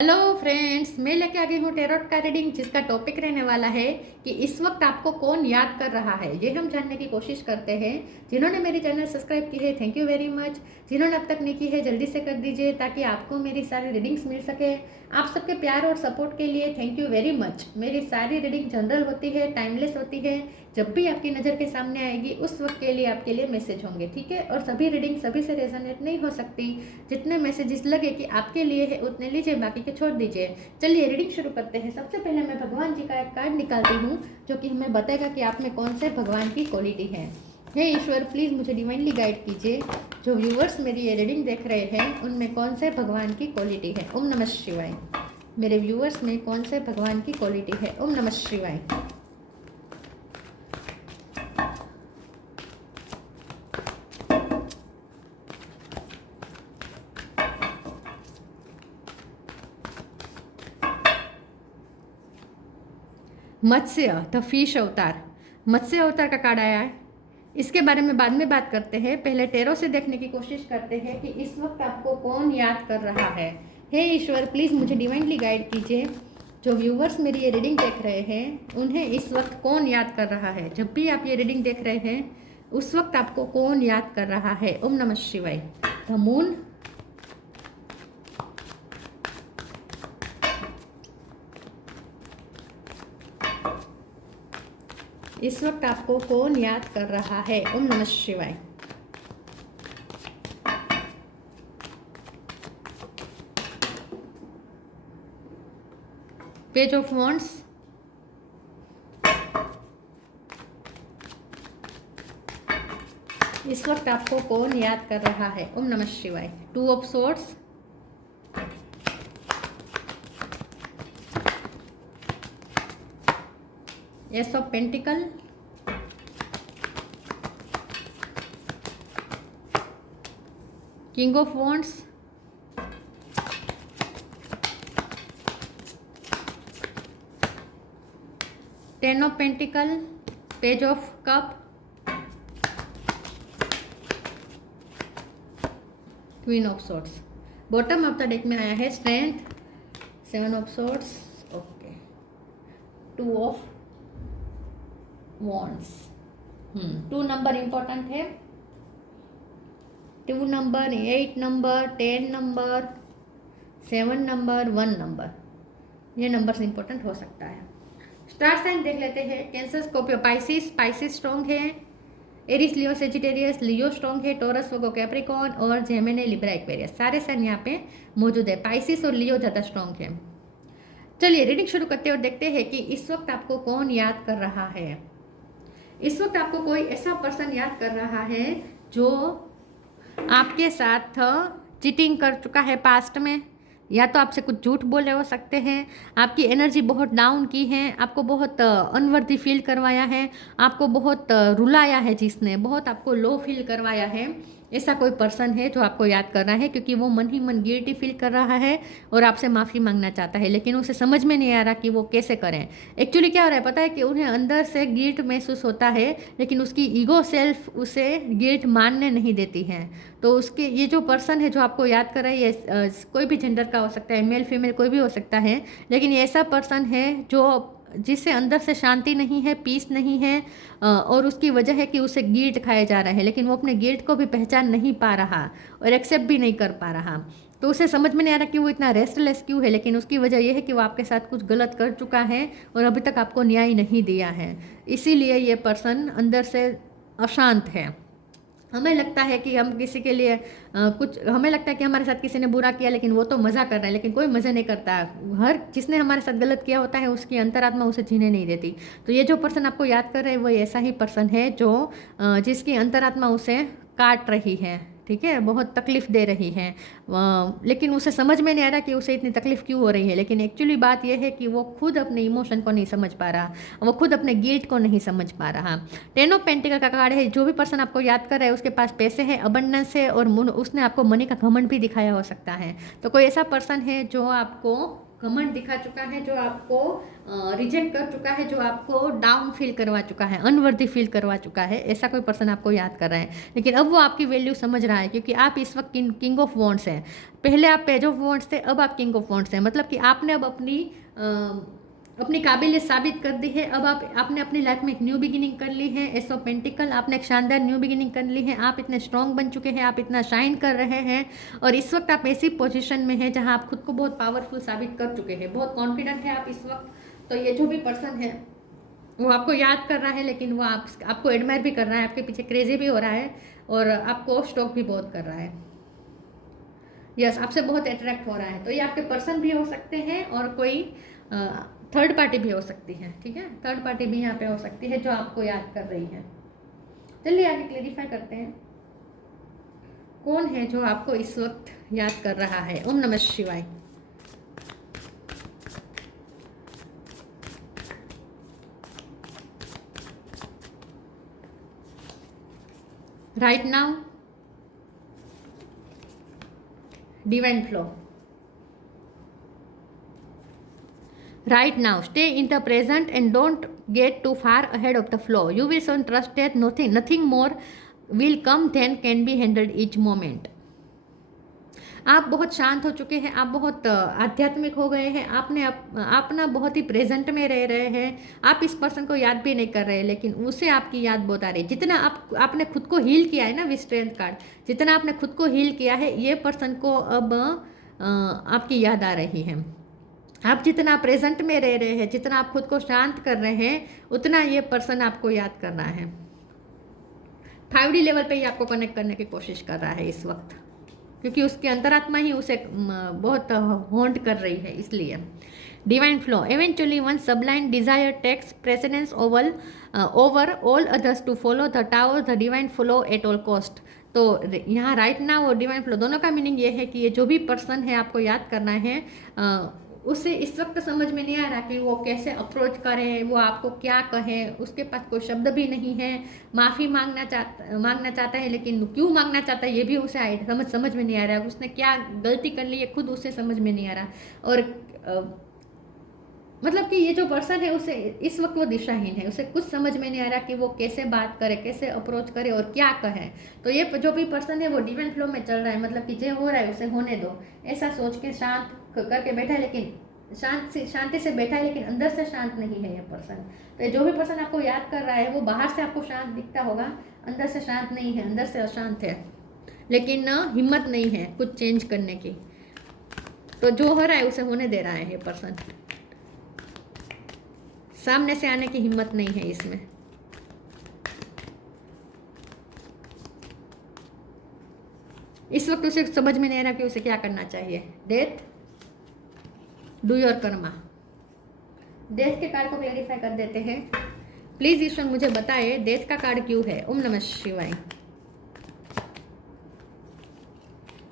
Hello friends, मैं लेके आ गई हूँ टेरोट का रीडिंग, जिसका टॉपिक रहने वाला है कि इस वक्त आपको कौन याद कर रहा है। ये हम जानने की कोशिश करते हैं। जिन्होंने मेरी चैनल सब्सक्राइब की है, थैंक यू वेरी मच। जिन्होंने अब तक नहीं की है, जल्दी से कर दीजिए ताकि आपको मेरी सारी रीडिंग्स मिल सके। आप सबके प्यार और सपोर्ट के लिए थैंक यू वेरी मच। मेरी सारी रीडिंग जनरल होती है, टाइमलेस होती है। जब भी आपकी नज़र के सामने आएगी उस वक्त के लिए आपके लिए मैसेज होंगे, ठीक है। और सभी रीडिंग सभी से रेजोनेट नहीं हो सकती। जितने मैसेजेस लगे कि आपके लिए है उतने लीजिए, बाकी के छोड़ दीजिए। चलिए रीडिंग शुरू करते हैं। सबसे पहले मैं भगवान जी का एक कार्ड निकालती हूँ जो कि हमें बताएगा कि आप में कौन से भगवान की क्वालिटी है। हे ईश्वर, प्लीज़ मुझे डिवाइनली गाइड कीजिए। जो व्यूअर्स मेरी ये रीडिंग देख रहे हैं उनमें कौन से भगवान की क्वालिटी है। ओम नमः शिवाय। मेरे व्यूअर्स में कौन से भगवान की क्वालिटी है। ओम नमः शिवाय। मत्स्य, द फिश अवतार। मत्स्य अवतार का कार्ड आया है। इसके बारे में बाद में बात करते हैं। पहले टेरो से देखने की कोशिश करते हैं कि इस वक्त आपको कौन याद कर रहा है। हे ईश्वर, प्लीज़ मुझे डिवाइनली गाइड कीजिए। जो व्यूवर्स मेरी ये रीडिंग देख रहे हैं उन्हें इस वक्त कौन याद कर रहा है। जब भी आप ये रीडिंग देख रहे हैं उस वक्त आपको कौन याद कर रहा है। ओम नमः शिवाय। द मून, इस वक्त आपको कौन याद कर रहा है। ओम नमः शिवाय। पेज ऑफ वॉन्ड्स, इस वक्त आपको कौन याद कर रहा है। ओम नमः शिवाय। Two of swords, ace of pentacle, king of wands, ten of pentacle, page of cup, queen of swords. Bottom of the deck में आया है strength, seven of swords, okay, two of wands. Two number important है। 2 नंबर, 8 नंबर, 10 नंबर, 7 नंबर, 1 नंबर, ये नंबर्स इंपॉर्टेंट हो सकता है। स्टार साइन देख लेते हैं। Cancer, Scorpio, Pisces. Pisces strong है। एरिस, लियो, सेजिटेरियस, लियो स्ट्रॉन्ग है। टॉरस, वर्गो, कैप्रिकॉर्न और जेमिनी, लिब्रा, एक्वेरियस, सारे साइन यहाँ पे मौजूद है। पाइसिस और लियो ज़्यादा स्ट्रॉन्ग है। चलिए रीडिंग शुरू करते हैं और देखते हैं कि इस वक्त आपको कौन याद कर रहा है। इस वक्त आपको कोई ऐसा पर्सन याद कर रहा है जो आपके साथ चीटिंग कर चुका है पास्ट में, या तो आपसे कुछ झूठ बोले हो सकते हैं। आपकी एनर्जी बहुत डाउन की है, आपको बहुत अनवर्दी फील करवाया है, आपको बहुत रुलाया है, जिसने बहुत आपको लो फील करवाया है। ऐसा कोई पर्सन है जो आपको याद कर रहा है, क्योंकि वो मन ही मन गिल्टी फील कर रहा है और आपसे माफ़ी मांगना चाहता है, लेकिन उसे समझ में नहीं आ रहा कि वो कैसे करें। एक्चुअली क्या हो रहा है पता है कि उन्हें अंदर से गिल्ट महसूस होता है, लेकिन उसकी ईगो सेल्फ उसे गिल्ट मानने नहीं देती है। तो उसके ये जो पर्सन है जो आपको याद कर रहा है, ये कोई भी जेंडर का हो सकता है, मेल फीमेल कोई भी हो सकता है, लेकिन ये ऐसा पर्सन है जो जिससे अंदर से शांति नहीं है, पीस नहीं है, और उसकी वजह है कि उसे गिल्ट खाया जा रहा है, लेकिन वो अपने गिल्ट को भी पहचान नहीं पा रहा और एक्सेप्ट भी नहीं कर पा रहा। तो उसे समझ में नहीं आ रहा कि वो इतना रेस्टलेस क्यों है, लेकिन उसकी वजह यह है कि वो आपके साथ कुछ गलत कर चुका है और अभी तक आपको न्याय नहीं दिया है। इसीलिए ये पर्सन अंदर से अशांत है। हमें लगता है कि हम किसी के लिए कुछ, हमें लगता है कि हमारे साथ किसी ने बुरा किया, लेकिन वो तो मज़ा कर रहा है, लेकिन कोई मज़ा नहीं करता। हर जिसने हमारे साथ गलत किया होता है उसकी अंतरात्मा उसे जीने नहीं देती। तो ये जो पर्सन आपको याद कर रहे हैं वो ऐसा ही पर्सन है जो जिसकी अंतरात्मा उसे काट रही है, ठीक है, बहुत तकलीफ़ दे रही है, लेकिन उसे समझ में नहीं आ रहा कि उसे इतनी तकलीफ़ क्यों हो रही है। लेकिन एक्चुअली बात यह है कि वो खुद अपने इमोशन को नहीं समझ पा रहा, वो खुद अपने गिल्ट को नहीं समझ पा रहा। टेन ऑफ पेंटिकल का कार्ड है। जो भी पर्सन आपको याद कर रहा है उसके पास पैसे हैं, अबंडेंस है, और उसने आपको मनी का घमंड भी दिखाया हो सकता है। तो कोई ऐसा पर्सन है जो आपको घमंड दिखा चुका है, जो आपको रिजेक्ट कर चुका है, जो आपको डाउन फील करवा चुका है, अनवर्दी फील करवा चुका है, ऐसा कोई पर्सन आपको याद कर रहा है। लेकिन अब वो आपकी वैल्यू समझ रहा है, क्योंकि आप इस वक्त किंग ऑफ वॉन्ड्स हैं। पहले आप पेज ऑफ वॉन्ड्स थे, अब आप किंग ऑफ वॉन्ड्स हैं। मतलब कि आपने अब अपनी काबिलियत साबित कर दी है। अब आपने अपनी लाइफ में एक न्यू बिगिनिंग कर ली है। एस ऑफ पेंटिकल, आपने एक शानदार न्यू बिगिनिंग कर ली है। आप इतने स्ट्रांग बन चुके हैं, आप इतना शाइन कर रहे हैं, और इस वक्त आप ऐसी पोजीशन में हैं जहां आप खुद को बहुत पावरफुल साबित कर चुके हैं, बहुत कॉन्फिडेंट है आप इस वक्त। तो ये जो भी पर्सन है वो आपको याद कर रहा है, लेकिन वो आपको एडमायर भी कर रहा है, आपके पीछे क्रेजी भी हो रहा है, और आपको स्टॉक भी बहुत कर रहा है। यस, आपसे बहुत अट्रैक्ट हो रहा है। तो ये आपके पर्सन भी हो सकते हैं, और कोई थर्ड पार्टी भी हो सकती है। ठीक है, थर्ड पार्टी भी यहाँ पे हो सकती है जो आपको याद कर रही है। चलिए आगे क्लेरिफाई करते हैं, कौन है जो आपको इस वक्त याद कर रहा है। ओम नमः शिवाय। Right now divine flow. Right now, stay in the present and don't get too far ahead of the flow. You will soon trust that nothing more will come than can be handled each moment. आप बहुत शांत हो चुके हैं, आप बहुत आध्यात्मिक हो गए हैं, आप ना बहुत ही प्रेजेंट में रह रहे हैं। आप इस पर्सन को याद भी नहीं कर रहे, लेकिन उसे आपकी याद बहुत आ रही है। जितना आपने खुद को हील किया है ना, विद स्ट्रेंथ कार्ड, जितना आपने खुद को हील किया है, ये पर्सन को अब आपकी याद आ रही है। आप जितना प्रेजेंट में रह रहे हैं, जितना आप खुद को शांत कर रहे हैं, उतना ये पर्सन आपको याद कर रहा है। 5D लेवल पे ही आपको कनेक्ट करने की कोशिश कर रहा है इस वक्त, क्योंकि उसकी अंतरात्मा ही उसे बहुत हॉन्ट कर रही है। इसलिए divine flow, eventually one sublime desire takes precedence over all others to follow the tower the divine flow at all cost. तो यहाँ राइट नाउ और डिवाइन फ्लो दोनों का मीनिंग ये है कि ये जो भी पर्सन है आपको याद करना है, उसे इस वक्त समझ में नहीं आ रहा कि वो कैसे अप्रोच करे, वो आपको क्या कहे, उसके पास कोई शब्द भी नहीं है। माफ़ी मांगना चाहता है, लेकिन क्यों मांगना चाहता है ये भी उसे समझ में नहीं आ रहा। उसने क्या गलती कर ली है खुद उसे समझ में नहीं आ रहा। और मतलब कि ये जो पर्सन है उसे इस वक्त वो दिशाहीन है, उसे कुछ समझ में नहीं आ रहा कि वो कैसे बात करे, कैसे अप्रोच करे और क्या कहे। तो ये जो भी पर्सन है वो डिवाइन फ्लो में चल रहा है, मतलब कि जो हो रहा है उसे होने दो, ऐसा सोच के शांत करके बैठा है, लेकिन शांति से बैठा है, लेकिन अंदर से शांत नहीं है ये पर्सन। तो जो भी पर्सन आपको याद कर रहा है वो बाहर से आपको शांत दिखता होगा, अंदर से शांत नहीं है, अंदर से अशांत है, लेकिन हिम्मत नहीं है कुछ चेंज करने की। तो जो हो रहा है उसे होने दे रहा है ये पर्सन, सामने से आने की हिम्मत नहीं है इसमें। इस वक्त उसे समझ में नहीं आ रहा कि उसे क्या करना चाहिए। Death, do your Karma. Death के कार्ड को क्लैरिफाई कर देते हैं। प्लीज ईश्वर मुझे बताए डेथ का कार्ड क्यों है। ओम नमः शिवाय।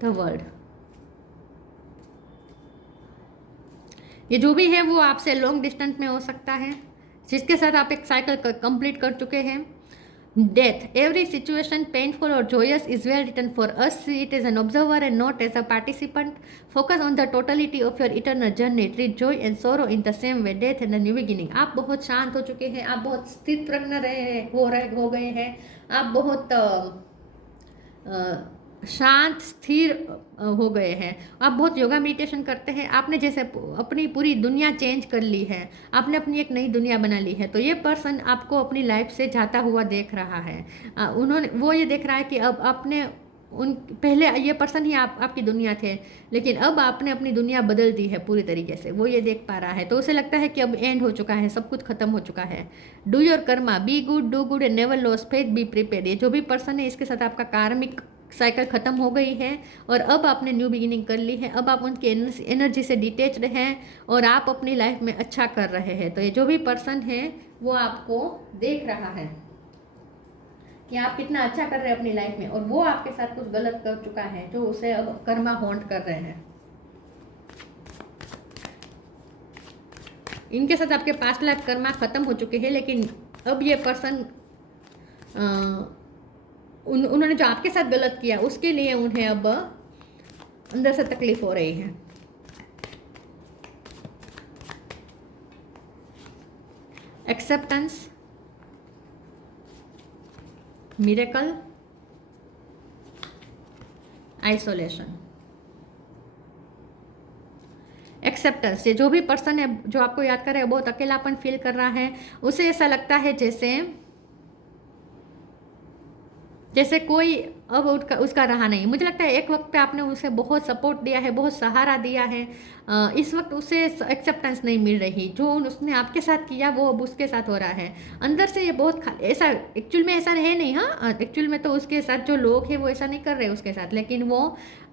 द वर्ल्ड, ये जो भी है वो आपसे लॉन्ग डिस्टेंस में हो सकता है, जिसके साथ आप एक साइकिल कंप्लीट कर चुके हैं। डेथ, एवरी सिचुएशन पेनफुल और joyous is well written for us. See it as an observer and not as a participant. Focus on the totality of your eternal journey. Treat joy and sorrow in the same way. Death and the new beginning. आप बहुत शांत हो चुके हैं, आप बहुत स्थित प्रज्ञ हो गए हैं, आप बहुत शांत स्थिर हो गए हैं, आप बहुत योगा मेडिटेशन करते हैं, आपने जैसे अपनी पूरी दुनिया चेंज कर ली है, आपने अपनी एक नई दुनिया बना ली है। तो ये पर्सन आपको अपनी लाइफ से जाता हुआ देख रहा है। वो ये देख रहा है कि अब आपने पहले ये पर्सन ही आपकी दुनिया थे, लेकिन अब आपने अपनी दुनिया बदल दी है पूरी तरीके से, वो ये देख पा रहा है। तो उसे लगता है कि अब एंड हो चुका है, सब कुछ खत्म हो चुका है। Do your Karma, be good, do good and never loss faith, be prepared. ये जो भी पर्सन है इसके साथ आपका कार्मिक साइकिल ख़त्म हो गई है, और अब आपने न्यू बिगिनिंग कर ली है। अब आप उनकी एनर्जी से डिटेच्ड हैं और आप अपनी लाइफ में अच्छा कर रहे हैं। तो ये जो भी पर्सन है वो आपको देख रहा है कि आप कितना अच्छा कर रहे हैं अपनी लाइफ में, और वो आपके साथ कुछ गलत कर चुका है जो उसे अब कर्मा हॉन्ट कर रहे हैं। इनके साथ आपके पास्ट लाइफ कर्मा ख़त्म हो चुके हैं, लेकिन अब ये पर्सन उन्होंने जो आपके साथ गलत किया उसके लिए उन्हें अब अंदर से तकलीफ हो रही है। Acceptance, miracle, isolation. एक्सेप्टेंस, ये जो भी पर्सन है जो आपको याद कर रहा है बहुत अकेलापन फील कर रहा है, उसे ऐसा लगता है जैसे कोई अब उसका रहा नहीं। मुझे लगता है एक वक्त पे आपने उसे बहुत सपोर्ट दिया है, बहुत सहारा दिया है, इस वक्त उसे एक्सेप्टेंस नहीं मिल रही। जो उसने आपके साथ किया वो अब उसके साथ हो रहा है। अंदर से ये बहुत ऐसा एक्चुअल में ऐसा है नहीं। हाँ, एक्चुअल में तो उसके साथ जो लोग हैं वो ऐसा नहीं कर रहे उसके साथ, लेकिन वो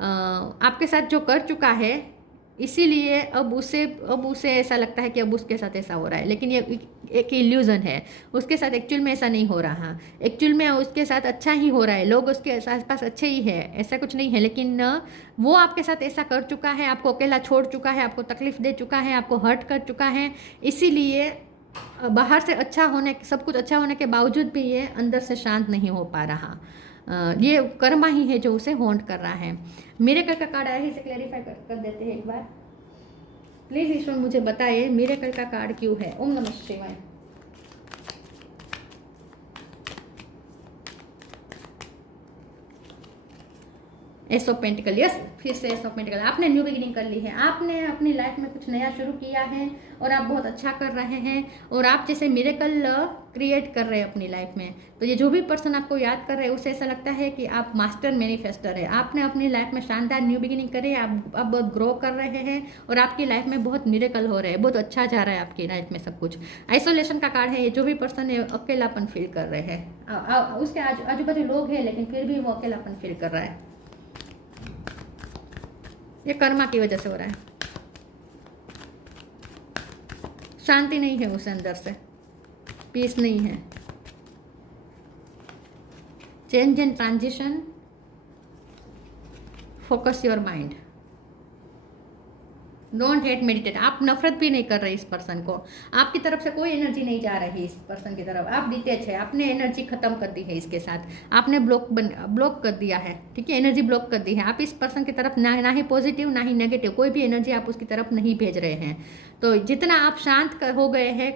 आपके साथ जो कर चुका है इसीलिए अब उसे ऐसा लगता है कि अब उसके साथ ऐसा हो रहा है, लेकिन ये एक इल्यूज़न है। उसके साथ एक्चुअल में ऐसा नहीं हो रहा। एक्चुअल में उसके साथ अच्छा ही हो रहा है, लोग उसके आस पास अच्छे ही है, ऐसा कुछ नहीं है। लेकिन वो आपके साथ ऐसा कर चुका है, आपको अकेला छोड़ चुका है, आपको तकलीफ दे चुका है, आपको हर्ट कर चुका है। इसीलिए बाहर से अच्छा होने, सब कुछ अच्छा होने के बावजूद भी ये अंदर से शांत नहीं हो पा रहा। ये कर्मा ही है जो उसे हॉन्ट कर रहा है। मिरेकल का कार्ड आया है, इसे क्लैरिफाई कर देते हैं एक बार। प्लीज ईश्वर मुझे बताइए मिरेकल का कार्ड क्यों है। ओम नमः शिवाय। एस ऑफ पेंटिकल, यस, फिर से एस ऑफ पेंटिकल। आपने न्यू बिगिनिंग कर ली है, आपने अपनी लाइफ में कुछ नया शुरू किया है और आप बहुत अच्छा कर रहे हैं और आप जैसे मिरेकल क्रिएट कर रहे हैं अपनी लाइफ में। तो ये जो भी पर्सन आपको याद कर रहे हैं उसे ऐसा लगता है कि आप मास्टर मैनिफेस्टर है। आपने अपनी लाइफ में शानदार न्यू बिगिनिंग करी है, आप बहुत ग्रो कर रहे हैं और आपकी लाइफ में बहुत मिरेकल हो रहे हैं, बहुत अच्छा जा रहा है आपकी लाइफ में सब कुछ। आइसोलेशन का कार्ड है, ये जो भी पर्सन है अकेलापन फील कर रहे हैं। उसके आजू बाजू लोग हैं लेकिन फिर भी वो अकेलापन फील कर रहा है। ये कर्मा की वजह से हो रहा है। शांति नहीं है उसे, अंदर से पीस नहीं है। Change and transition, focus your mind, don't hate, meditate. आप नफरत भी नहीं कर रहे इस पर्सन को, आपकी तरफ से कोई एनर्जी नहीं जा रही इस पर्सन की तरफ। आप डिटेच है, आपने एनर्जी खत्म कर दी है इसके साथ, आपने ब्लॉक कर दिया है, ठीक है, एनर्जी ब्लॉक कर दी है। आप इस पर्सन की तरफ ना ही पॉजिटिव ना ही नेगेटिव कोई भी एनर्जी आप उसकी तरफ नहीं भेज रहे हैं। तो जितना आप शांत हो गए हैं,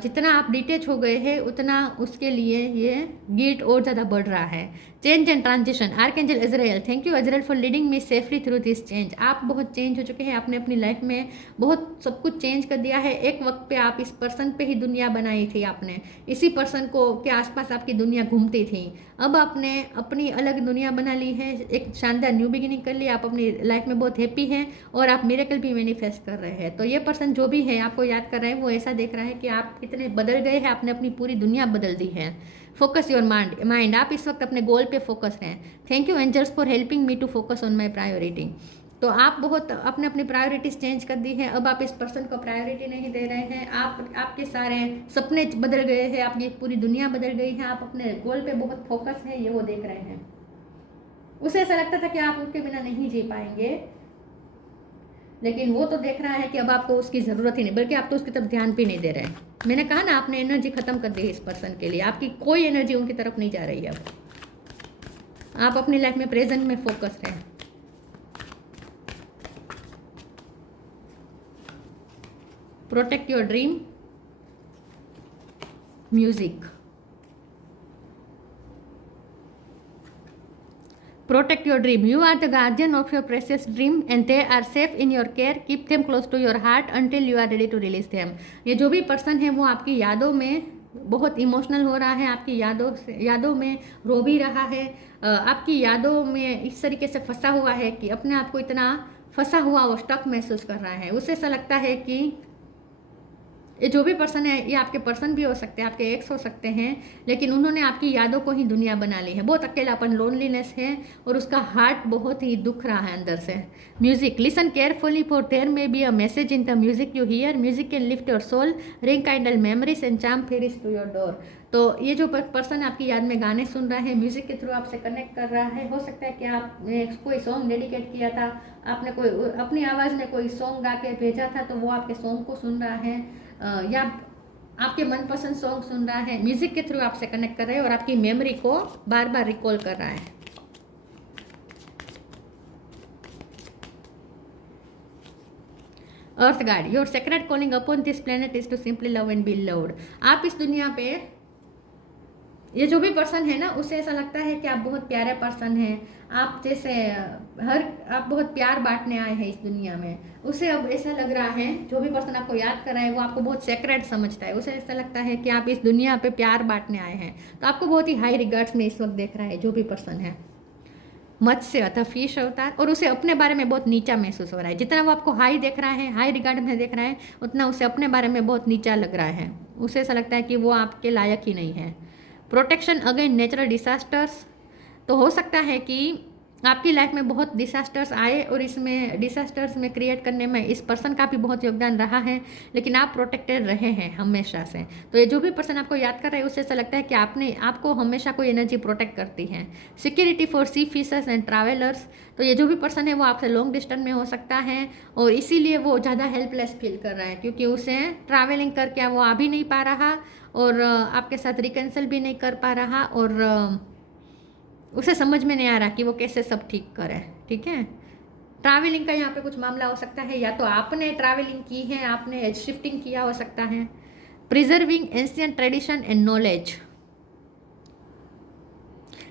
जितना आप डिटेच हो गए हैं, उतना उसके लिए ये गिल्ट और ज़्यादा बढ़ रहा है। Change and transition, archangel Azrael, thank you Azrael for leading me safely through this change. आप बहुत चेंज हो चुके हैं, आपने अपनी लाइफ में बहुत सब कुछ चेंज कर दिया है। एक वक्त पे आप इस पर्सन पे ही दुनिया बनाई थी, आपने इसी पर्सन को के आसपास आपकी दुनिया घूमती थी। अब आपने अपनी अलग दुनिया बना ली है, एक शानदार न्यू बिगिनिंग कर ली, आप अपनी लाइफ में बहुत हैप्पी हैं और आप मिरेकल भी मैनिफेस्ट कर रहे हैं। तो ये पर्सन जो भी है आपको याद कर रहा है वो ऐसा देख रहा है कि आप कितने बदल गए हैं, आपने अपनी पूरी दुनिया बदल दी है। फोकस योर माइंड, आप इस वक्त अपने गोल पे फोकस हैं। Thank you angels for helping me to focus on my priority. तो आप बहुत आपने अपनी प्रायोरिटीज चेंज कर दी है। अब आप इस पर्सन को प्रायोरिटी नहीं दे रहे हैं। आपके सारे सपने बदल गए हैं, आपकी पूरी दुनिया बदल गई है, आप अपने गोल पे बहुत फोकस है, ये वो देख रहे हैं। उसे ऐसा लगता था कि आप उसके बिना नहीं जी पाएंगे, लेकिन वो तो देख रहा है कि अब आपको उसकी ज़रूरत ही नहीं, बल्कि आप तो उसकी तरफ ध्यान भी नहीं दे रहे हैं। मैंने कहा ना, आपने एनर्जी खत्म कर दी है इस पर्सन के लिए, आपकी कोई एनर्जी उनकी तरफ नहीं जा रही है। अब आप अपनी लाइफ में प्रेजेंट में फोकस रहें। Protect your dream, music, protect your dream. You are the guardian of your precious dream and they are safe in your care. Keep them close to your heart until you are ready to release them. ये जो भी person है वो आपकी यादों में बहुत emotional हो रहा है, आपकी यादों में रो भी रहा है, आपकी यादों में इस तरीके से फंसा हुआ है कि अपने आप को इतना फंसा हुआ वो स्टक महसूस कर रहा है। उसे ऐसा लगता है कि ये जो भी पर्सन है ये आपके पर्सन भी हो सकते हैं, आपके एक्स हो सकते हैं, लेकिन उन्होंने आपकी यादों को ही दुनिया बना ली है। बहुत अकेलापन, लोनलीनेस है और उसका हार्ट बहुत ही दुख रहा है अंदर से। Music, listen carefully for there may be a message in the music you hear. Music can lift your soul, ring kindle memories and charm fairies to your door. तो ये जो पर्सन आपकी याद में गाने सुन रहा है, म्यूजिक के थ्रू आपसे कनेक्ट कर रहा है। हो सकता है कि आपने कोई सॉन्ग डेडिकेट किया था, आपने कोई अपनी आवाज़ में कोई सॉन्ग गा के भेजा था, तो वो आपके सॉन्ग को सुन रहा है, या आपके मनपसंद सॉन्ग सुन रहा है। म्यूजिक के थ्रू आपसे कनेक्ट कर रहा है और आपकी मेमोरी को बार बार रिकॉल कर रहा है। Earth guide, your secret calling upon this planet is to simply love and be loved. आप इस दुनिया पे, ये जो भी पर्सन है ना, उसे ऐसा लगता है कि आप बहुत प्यारे पर्सन हैं, आप जैसे आप बहुत प्यार बांटने आए हैं इस दुनिया में। उसे अब ऐसा लग रहा है, जो भी पर्सन आपको याद कर रहा है वो आपको बहुत सेक्रेट समझता है, उसे ऐसा लगता है कि आप इस दुनिया पे प्यार बांटने आए हैं, तो आपको बहुत ही हाई रिगार्ड्स में इस वक्त देख रहा है जो भी पर्सन है। मत्स्य अथवा फिश अवतार, और उसे अपने बारे में बहुत नीचा महसूस हो रहा है। जितना वो आपको हाई देख रहा है, हाई रिगार्ड में देख रहा है, उतना उसे अपने बारे में बहुत नीचा लग रहा है। उसे ऐसा लगता है कि वो आपके लायक ही नहीं है। प्रोटेक्शन अगेंस्ट नेचुरल डिसास्टर्स, तो हो सकता है कि आपकी लाइफ में बहुत डिसास्टर्स आए और इसमें डिसास्टर्स में क्रिएट करने में इस पर्सन का भी बहुत योगदान रहा है, लेकिन आप प्रोटेक्टेड रहे हैं हमेशा से। तो ये जो भी पर्सन आपको याद कर रहा है, उससे ऐसा लगता है कि आपको हमेशा कोई एनर्जी प्रोटेक्ट करती है। Security for sea fishers and travellers, तो ये जो भी पर्सन है वो आपसे लॉन्ग डिस्टेंस में हो सकता है और इसीलिए वो ज़्यादा हेल्पलेस फील कर रहा है, क्योंकि उसे ट्रैवलिंग करके वो आ भी नहीं पा रहा और आपके साथ रिकैंसल भी नहीं कर पा रहा, और उसे समझ में नहीं आ रहा कि वो कैसे सब ठीक करे। ठीक है, ट्रैवलिंग का यहाँ पे कुछ मामला हो सकता है, या तो आपने ट्रैवलिंग की है, आपने एज शिफ्टिंग किया हो सकता है। Preserving ancient tradition and knowledge,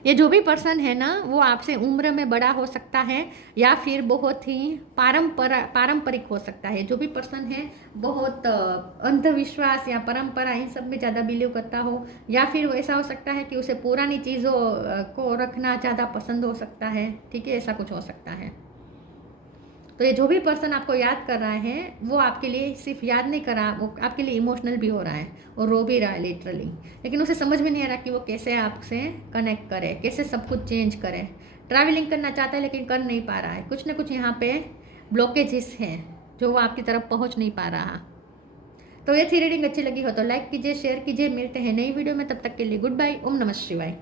ये जो भी पर्सन है ना, वो आपसे उम्र में बड़ा हो सकता है या फिर बहुत ही पारंपरिक हो सकता है। जो भी पर्सन है बहुत अंधविश्वास या परंपरा इन सब में ज़्यादा बिलीव करता हो, या फिर ऐसा हो सकता है कि उसे पुरानी चीज़ों को रखना ज़्यादा पसंद हो सकता है। ठीक है, ऐसा कुछ हो सकता है। तो ये जो भी पर्सन आपको याद कर रहा है, वो आपके लिए सिर्फ याद नहीं कर रहा, वो आपके लिए इमोशनल भी हो रहा है और रो भी रहा है लिटरली, लेकिन उसे समझ में नहीं आ रहा कि वो कैसे आपसे कनेक्ट करे, कैसे सब कुछ चेंज करे। ट्रैवलिंग करना चाहता है लेकिन कर नहीं पा रहा है, कुछ ना कुछ यहाँ पे ब्लॉकेजेस हैं जो वो आपकी तरफ पहुँच नहीं पा रहा। तो ये थी रीडिंग अच्छी लगी हो तो लाइक कीजिए, शेयर कीजिए। मिलते हैं नई वीडियो में, तब तक के लिए गुड बाय, ओम नमः शिवाय।